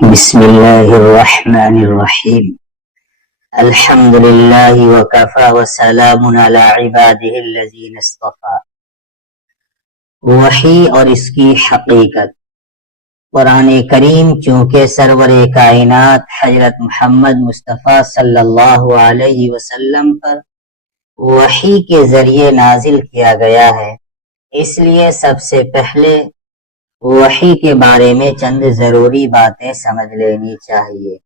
بسم الله الرحمن الرحیم الحمد للہ وکفى وسلام علی عباده الذین اصطفى۔ وحی اور اس کی حقیقت۔ قرآن کریم چونکہ سرور کائنات حضرت محمد مصطفیٰ صلی اللہ علیہ وسلم پر وحی کے ذریعے نازل کیا گیا ہے، اس لیے سب سے پہلے وحی کے بارے میں چند ضروری باتیں سمجھ لینی چاہیے۔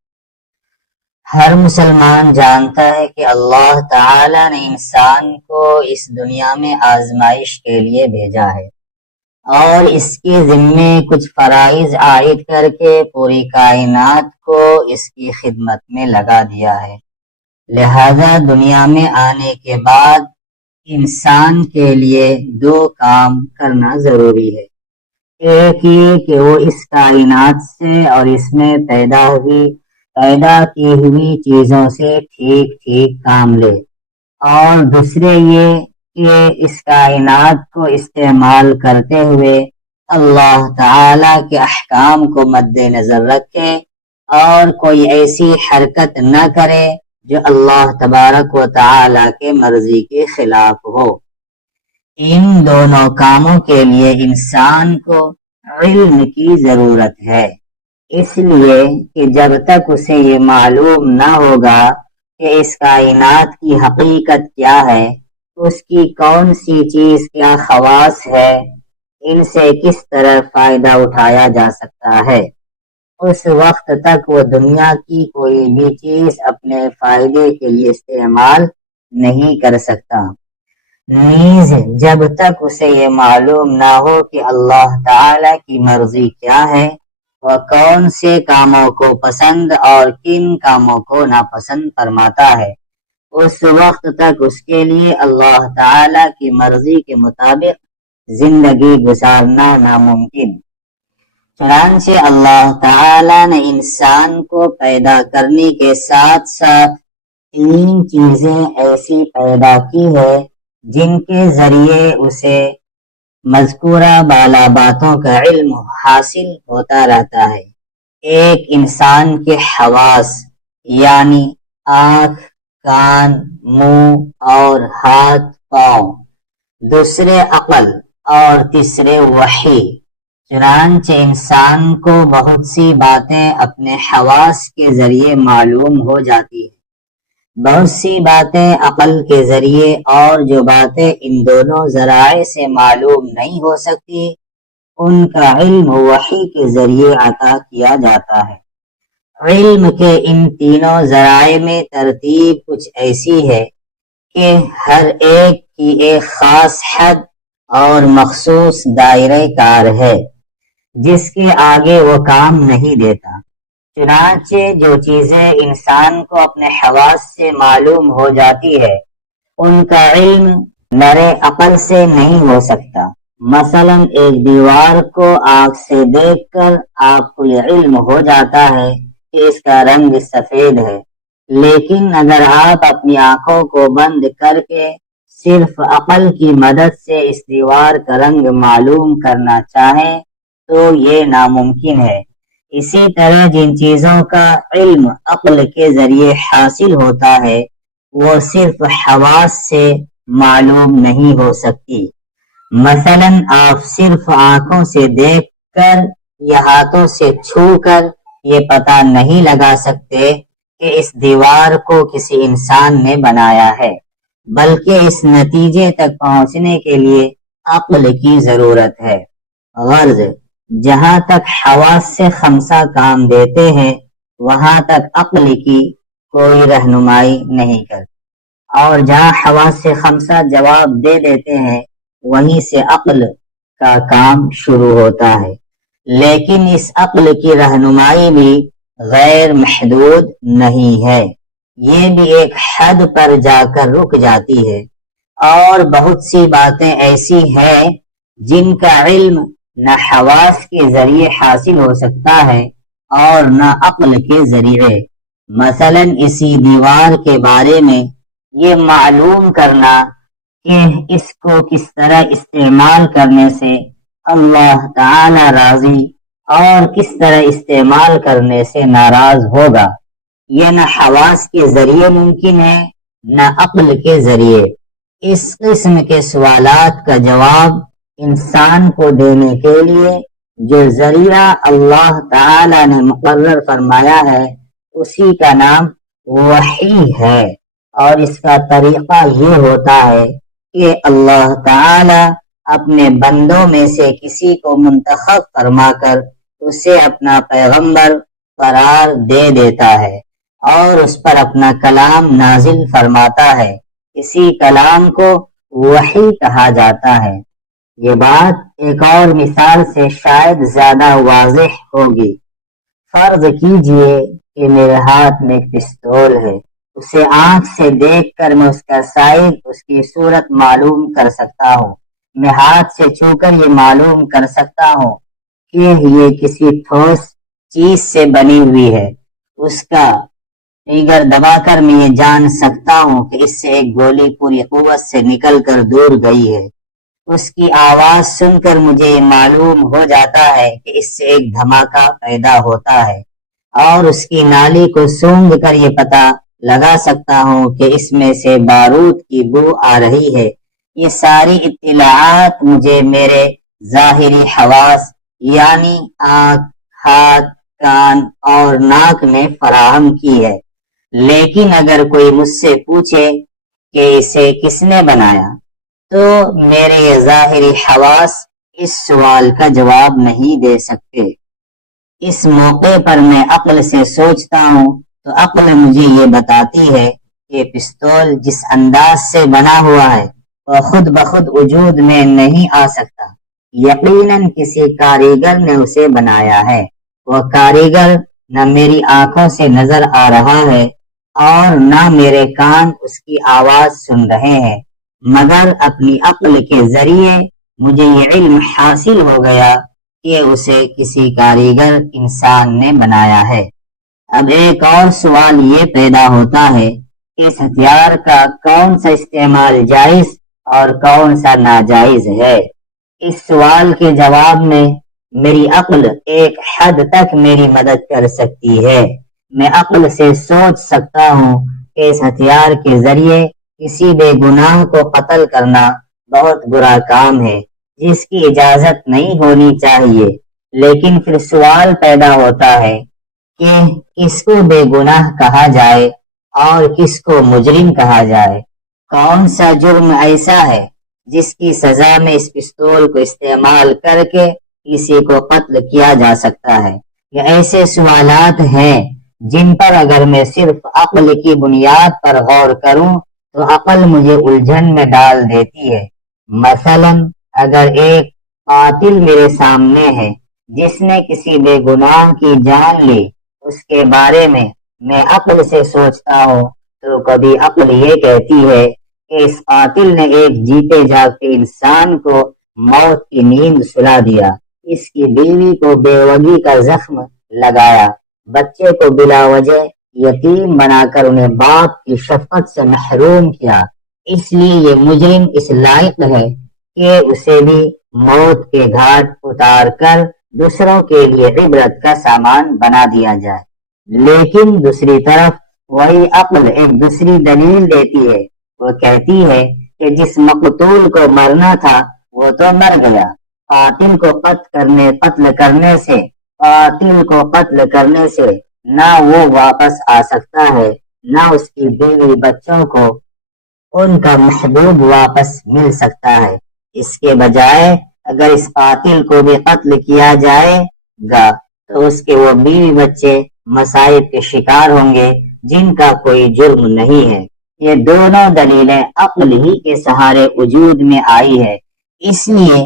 ہر مسلمان جانتا ہے کہ اللہ تعالی نے انسان کو اس دنیا میں آزمائش کے لیے بھیجا ہے اور اس کے ذمے کچھ فرائض عائد کر کے پوری کائنات کو اس کی خدمت میں لگا دیا ہے۔ لہذا دنیا میں آنے کے بعد انسان کے لیے دو کام کرنا ضروری ہے۔ ایک یہ کہ وہ اس کائنات سے اور اس میں پیدا کی ہوئی چیزوں سے ٹھیک ٹھیک کام لے، اور دوسرے یہ کہ اس کائنات کو استعمال کرتے ہوئے اللہ تعالی کے احکام کو مد نظر رکھے اور کوئی ایسی حرکت نہ کرے جو اللہ تبارک و تعالی کے مرضی کے خلاف ہو۔ ان دونوں کاموں کے لیے انسان کو علم کی ضرورت ہے، اس لیے کہ جب تک اسے یہ معلوم نہ ہوگا کہ اس کائنات کی حقیقت کیا ہے، اس کی کون سی چیز کیا خواص ہے، ان سے کس طرح فائدہ اٹھایا جا سکتا ہے، اس وقت تک وہ دنیا کی کوئی بھی چیز اپنے فائدے کے لیے استعمال نہیں کر سکتا۔ نیز جب تک اسے یہ معلوم نہ ہو کہ اللہ تعالی کی مرضی کیا ہے، وہ کون سے کاموں کو پسند اور کن کاموں کو ناپسند فرماتا ہے، اس وقت تک اس کے لیے اللہ تعالی کی مرضی کے مطابق زندگی گزارنا ناممکن۔ چنانچہ اللہ تعالی نے انسان کو پیدا کرنے کے ساتھ ساتھ تین چیزیں ایسی پیدا کی ہے جن کے ذریعے اسے مذکورہ بالا باتوں کا علم حاصل ہوتا رہتا ہے۔ ایک انسان کے حواس یعنی آنکھ، کان، منہ اور ہاتھ پاؤں، دوسرے عقل اور تیسرے وحی۔ چنانچہ انسان کو بہت سی باتیں اپنے حواس کے ذریعے معلوم ہو جاتی ہیں، بہت سی باتیں عقل کے ذریعے، اور جو باتیں ان دونوں ذرائع سے معلوم نہیں ہو سکتی ان کا علم وحی کے ذریعے عطا کیا جاتا ہے۔ علم کے ان تینوں ذرائع میں ترتیب کچھ ایسی ہے کہ ہر ایک کی ایک خاص حد اور مخصوص دائرہ کار ہے جس کے آگے وہ کام نہیں دیتا۔ چنانچہ جو چیزیں انسان کو اپنے حواس سے معلوم ہو جاتی ہے ان کا علم نرے عقل سے نہیں ہو سکتا۔ مثلا ایک دیوار کو آنکھ سے دیکھ کر آپ کو یہ علم ہو جاتا ہے کہ اس کا رنگ سفید ہے، لیکن اگر آپ اپنی آنکھوں کو بند کر کے صرف عقل کی مدد سے اس دیوار کا رنگ معلوم کرنا چاہیں تو یہ ناممکن ہے۔ اسی طرح جن چیزوں کا علم عقل کے ذریعے حاصل ہوتا ہے وہ صرف حواس سے معلوم نہیں ہو سکتی۔ مثلا آپ صرف آنکھوں سے دیکھ کر یا ہاتھوں سے چھو کر یہ پتہ نہیں لگا سکتے کہ اس دیوار کو کسی انسان نے بنایا ہے، بلکہ اس نتیجے تک پہنچنے کے لیے عقل کی ضرورت ہے۔ غرض جہاں تک حواس سے خمسہ کام دیتے ہیں وہاں تک عقل کی کوئی رہنمائی نہیں کرتی، اور جہاں حواس سے خمسہ جواب دے دیتے ہیں وہیں سے عقل کا کام شروع ہوتا ہے، لیکن اس عقل کی رہنمائی بھی غیر محدود نہیں ہے، یہ بھی ایک حد پر جا کر رک جاتی ہے، اور بہت سی باتیں ایسی ہیں جن کا علم نہ حواس کے ذریعے حاصل ہو سکتا ہے اور نہ عقل کے ذریعے۔ مثلا اسی دیوار کے بارے میں یہ معلوم کرنا کہ اس کو کس طرح استعمال کرنے سے اللہ تعالی راضی اور کس طرح استعمال کرنے سے ناراض ہوگا، یہ نہ حواس کے ذریعے ممکن ہے نہ عقل کے ذریعے۔ اس قسم کے سوالات کا جواب انسان کو دینے کے لیے جو ذریعہ اللہ تعالی نے مقرر فرمایا ہے اسی کا نام وحی ہے، اور اس کا طریقہ یہ ہوتا ہے کہ اللہ تعالی اپنے بندوں میں سے کسی کو منتخب فرما کر اسے اپنا پیغمبر قرار دے دیتا ہے اور اس پر اپنا کلام نازل فرماتا ہے۔ اسی کلام کو وحی کہا جاتا ہے۔ یہ بات ایک اور مثال سے شاید زیادہ واضح ہوگی۔ فرض کیجئے کہ میرے ہاتھ میں ایک پستول ہے، اسے آنکھ سے دیکھ کر میں اس کا سائز، اس کی صورت معلوم کر سکتا ہوں۔ میں ہاتھ سے چھو کر یہ معلوم کر سکتا ہوں کہ یہ کسی ٹھوس چیز سے بنی ہوئی ہے۔ اس کا ٹریگر دبا کر میں یہ جان سکتا ہوں کہ اس سے ایک گولی پوری قوت سے نکل کر دور گئی ہے۔ اس کی آواز سن کر مجھے یہ معلوم ہو جاتا ہے کہ اس سے ایک دھماکہ پیدا ہوتا ہے، اور اس کی نالی کو سونگھ کر یہ پتہ لگا سکتا ہوں کہ اس میں سے بارود کی بو آ رہی ہے۔ یہ ساری اطلاعات مجھے میرے ظاہری حواس یعنی آنکھ، ہاتھ، کان اور ناک نے فراہم کی ہے۔ لیکن اگر کوئی مجھ سے پوچھے کہ اسے کس نے بنایا، تو میرے یہ ظاہری حواس اس سوال کا جواب نہیں دے سکتے۔ اس موقع پر میں عقل سے سوچتا ہوں تو عقل مجھے یہ بتاتی ہے کہ پستول جس انداز سے بنا ہوا ہے وہ خود بخود وجود میں نہیں آ سکتا، یقیناً کسی کاریگر نے اسے بنایا ہے۔ وہ کاریگر نہ میری آنکھوں سے نظر آ رہا ہے اور نہ میرے کان اس کی آواز سن رہے ہیں، مگر اپنی عقل کے ذریعے مجھے یہ علم حاصل ہو گیا کہ اسے کسی کاریگر انسان نے بنایا ہے۔ اب ایک اور سوال یہ پیدا ہوتا ہے کہ اس ہتھیار کا کون سا استعمال جائز اور کون سا ناجائز ہے۔ اس سوال کے جواب میں میری عقل ایک حد تک میری مدد کر سکتی ہے۔ میں عقل سے سوچ سکتا ہوں کہ اس ہتھیار کے ذریعے کسی بے گناہ کو قتل کرنا بہت برا کام ہے جس کی اجازت نہیں ہونی چاہیے، لیکن پھر سوال پیدا ہوتا ہے کہ کس کو بے گناہ کہا جائے اور کس کو مجرم کہا جائے۔ کون سا جرم ایسا ہے جس کی سزا میں اس پستول کو استعمال کر کے کسی کو قتل کیا جا سکتا ہے؟ یہ ایسے سوالات ہیں جن پر اگر میں صرف عقل کی بنیاد پر غور کروں تو عقل مجھے الجھن میں ڈال دیتی ہے۔ مثلا اگر ایک قاتل میرے سامنے ہے جس نے کسی بے گناہ کی جان لی، اس کے بارے میں عقل سے سوچتا ہوں تو کبھی عقل یہ کہتی ہے کہ اس قاتل نے ایک جیتے جاگتے انسان کو موت کی نیند سلا دیا، اس کی بیوی کو بیوگی کا زخم لگایا، بچے کو بلا وجہ یتیم بنا کر انہیں باپ کی شفقت سے محروم کیا، اس لیے یہ مجرم اس لائق ہے کہ اسے بھی موت کے گھاٹ اتار کر دوسروں کے لیے عبرت کا سامان بنا دیا جائے۔ لیکن دوسری طرف وہی عقل ایک دوسری دلیل دیتی ہے، وہ کہتی ہے کہ جس مقتول کو مرنا تھا وہ تو مر گیا، قاتل کو قتل کرنے سے نہ وہ واپس آ سکتا ہے نہ اس کی بیوی بچوں کو ان کا محبوب واپس مل سکتا ہے۔ اس کے بجائے اگر اس قاتل کو بھی قتل کیا جائے گا تو اس کے وہ بیوی بچے مصائب کے شکار ہوں گے جن کا کوئی جرم نہیں ہے۔ یہ دونوں دلیلیں عقل ہی کے سہارے وجود میں آئی ہے، اس لیے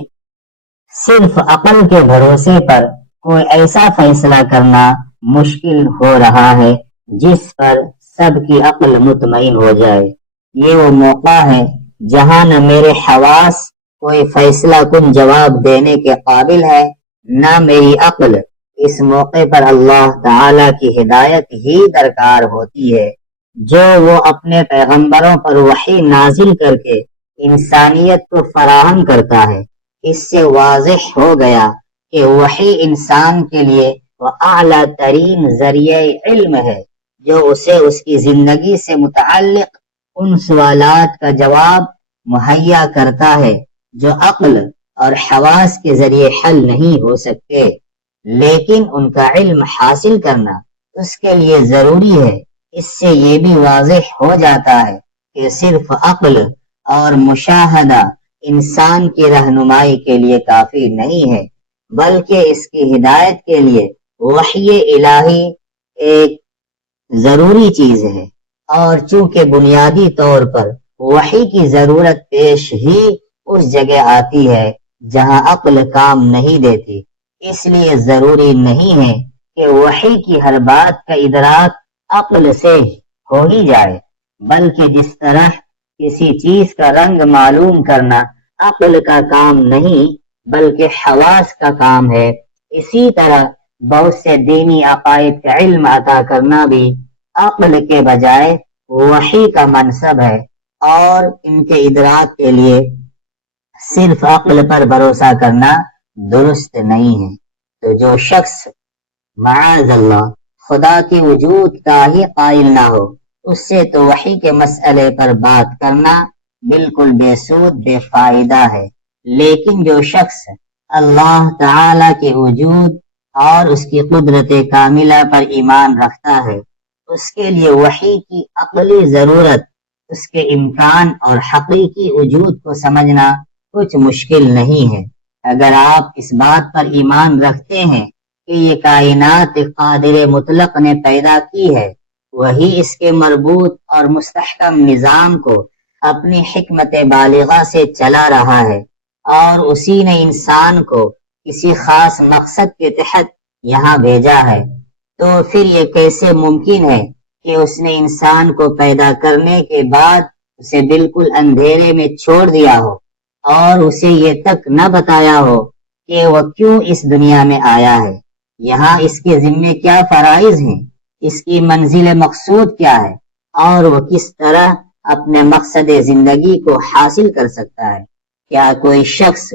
صرف عقل کے بھروسے پر کوئی ایسا فیصلہ کرنا مشکل ہو رہا ہے جس پر سب کی عقل مطمئن ہو جائے۔ یہ وہ موقع ہے جہاں نہ میرے حواس کوئی فیصلہ کن جواب دینے کے قابل ہے، نہ میری عقل۔ اس موقع پر اللہ تعالی کی ہدایت ہی درکار ہوتی ہے، جو وہ اپنے پیغمبروں پر وحی نازل کر کے انسانیت کو فراہم کرتا ہے۔ اس سے واضح ہو گیا کہ وحی انسان کے لیے وہ اعلیٰ ترین ذریعہ علم ہے جو اسے اس کی زندگی سے متعلق ان سوالات کا جواب مہیا کرتا ہے جو عقل اور حواس کے ذریعے حل نہیں ہو سکتے، لیکن ان کا علم حاصل کرنا اس کے لیے ضروری ہے۔ اس سے یہ بھی واضح ہو جاتا ہے کہ صرف عقل اور مشاہدہ انسان کی رہنمائی کے لیے کافی نہیں ہے، بلکہ اس کی ہدایت کے لیے وحی الہی ایک ضروری چیز ہے، اور چونکہ بنیادی طور پر وحی کی ضرورت پیش ہی اس جگہ آتی ہے جہاں عقل کام نہیں دیتی، اس لیے ضروری نہیں ہے کہ وحی کی ہر بات کا ادراک عقل سے ہو ہی جائے، بلکہ جس طرح کسی چیز کا رنگ معلوم کرنا عقل کا کام نہیں بلکہ حواس کا کام ہے، اسی طرح بہت سے دینی عقائد کا علم عطا کرنا بھی عقل کے بجائے وحی کا منصب ہے، اور ان کے ادراک کے لیے صرف عقل پر بھروسہ کرنا درست نہیں ہے۔ تو جو شخص معاذ اللہ خدا کے وجود کا ہی قائل نہ ہو، اس سے تو وحی کے مسئلے پر بات کرنا بالکل بے سود بے فائدہ ہے، لیکن جو شخص اللہ تعالی کے وجود اور اس کی قدرت کاملہ پر ایمان رکھتا ہے، اس کے لیے وحی کی عقلی ضرورت، اس کے امکان اور حقیقی وجود کو سمجھنا کچھ مشکل نہیں ہے۔ اگر آپ اس بات پر ایمان رکھتے ہیں کہ یہ کائنات قادر مطلق نے پیدا کی ہے، وہی اس کے مربوط اور مستحکم نظام کو اپنی حکمت بالغہ سے چلا رہا ہے، اور اسی نے انسان کو کسی خاص مقصد کے تحت یہاں بھیجا ہے، تو پھر یہ کیسے ممکن ہے کہ اس نے انسان کو پیدا کرنے کے بعد اسے بالکل اندھیرے میں چھوڑ دیا ہو اور اسے یہ تک نہ بتایا ہو کہ وہ کیوں اس دنیا میں آیا ہے، یہاں اس کے ذمے کیا فرائض ہیں، اس کی منزل مقصود کیا ہے، اور وہ کس طرح اپنے مقصد زندگی کو حاصل کر سکتا ہے۔ کیا کوئی شخص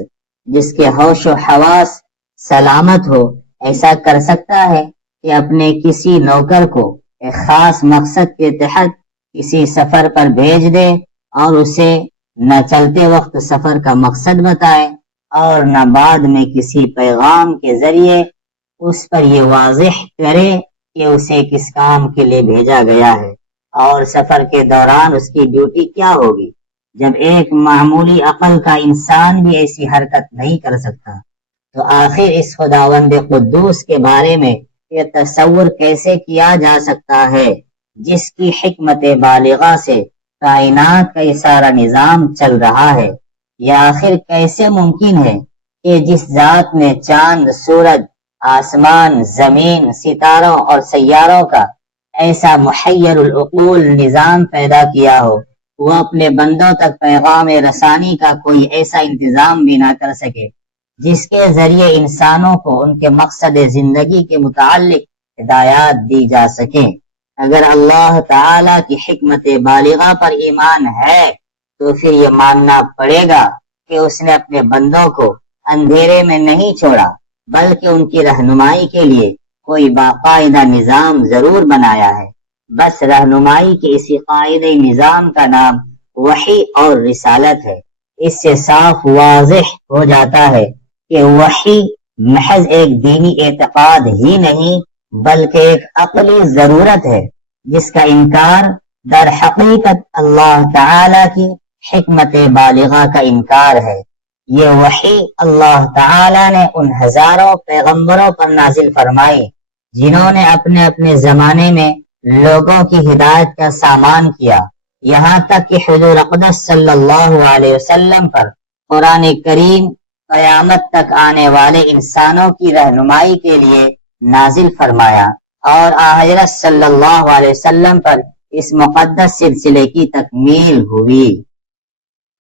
جس کے ہوش و حواس سلامت ہو ایسا کر سکتا ہے کہ اپنے کسی نوکر کو ایک خاص مقصد کے تحت کسی سفر پر بھیج دے اور اسے نہ چلتے وقت سفر کا مقصد بتائے اور نہ بعد میں کسی پیغام کے ذریعے اس پر یہ واضح کرے کہ اسے کس کام کے لیے بھیجا گیا ہے اور سفر کے دوران اس کی ڈیوٹی کیا ہوگی؟ جب ایک معمولی عقل کا انسان بھی ایسی حرکت نہیں کر سکتا، تو آخر اس خداوند قدوس کے بارے میں یہ تصور کیسے کیا جا سکتا ہے جس کی حکمت بالغہ سے کائنات کا یہ سارا نظام چل رہا ہے؟ یا آخر کیسے ممکن ہے کہ جس ذات نے چاند، سورج، آسمان، زمین، ستاروں اور سیاروں کا ایسا محیر العقول نظام پیدا کیا ہو، وہ اپنے بندوں تک پیغام رسانی کا کوئی ایسا انتظام بھی نہ کر سکے جس کے ذریعے انسانوں کو ان کے مقصد زندگی کے متعلق ہدایات دی جا سکیں؟ اگر اللہ تعالی کی حکمت بالغہ پر ایمان ہے تو پھر یہ ماننا پڑے گا کہ اس نے اپنے بندوں کو اندھیرے میں نہیں چھوڑا، بلکہ ان کی رہنمائی کے لیے کوئی باقاعدہ نظام ضرور بنایا ہے۔ بس رہنمائی کے اسی قاعدہ نظام کا نام وحی اور رسالت ہے۔ اس سے صاف واضح ہو جاتا ہے کہ وحی محض ایک دینی اعتقاد ہی نہیں بلکہ ایک عقلی ضرورت ہے جس کا انکار در حقیقت اللہ تعالی کی حکمت بالغہ کا انکار ہے۔ یہ وحی اللہ تعالی نے ان ہزاروں پیغمبروں پر نازل فرمائی جنہوں نے اپنے اپنے زمانے میں لوگوں کی ہدایت کا سامان کیا، یہاں تک کہ حضور اقدس صلی اللہ علیہ وسلم پر قرآن کریم قیامت تک آنے والے انسانوں کی رہنمائی کے لیے نازل فرمایا، اور حضرت صلی اللہ علیہ وسلم پر اس مقدس سلسلے کی تکمیل ہوئی۔